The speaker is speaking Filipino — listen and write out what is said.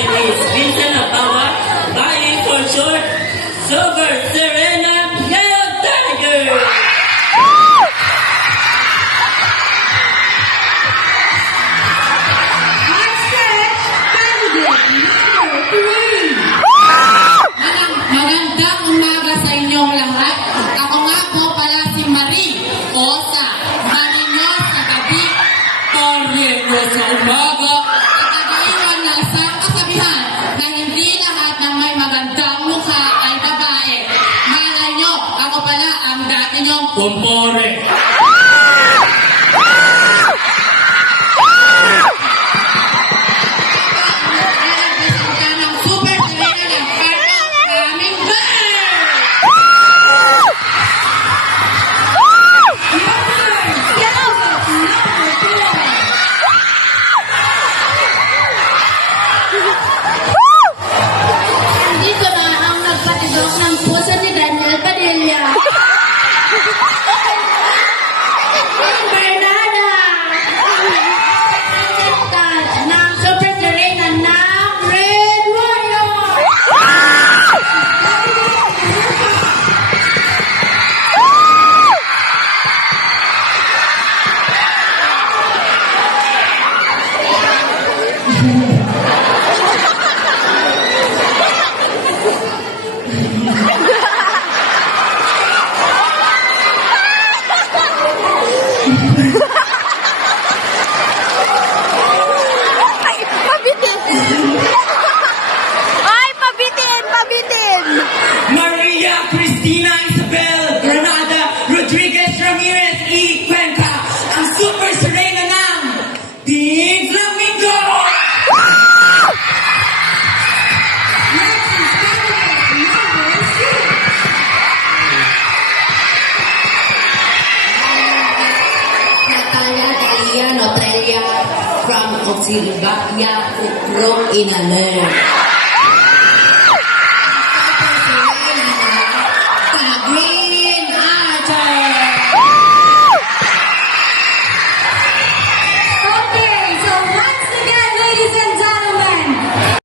finalists. Vincent Apawa, vying for short silver, Serena Yellow Tiger. Magandang umaga sa inyong lahat. Ako nga po pala si Marie Osa, Manino sa gabi, Torrego sa umaga, at nagaiwan na sa kasabihan na hindi lahat ng may magandang mukha ay babae. Malay nyo, ako pala ang dati nyong kumpore. Dito na ang nagpatidok ng puso ni Daniel Padilla. Bernada! Ng Super Serena ng Red Warrior! Ay, pabitin! Pabitin! Maria Cristina Isabel Granada Rodriguez Ramirez E. Cuenca, ang Super Serena ng Team Flamingo! Natalia Dalia Notrelia from Auxilia, Ukro Inaner.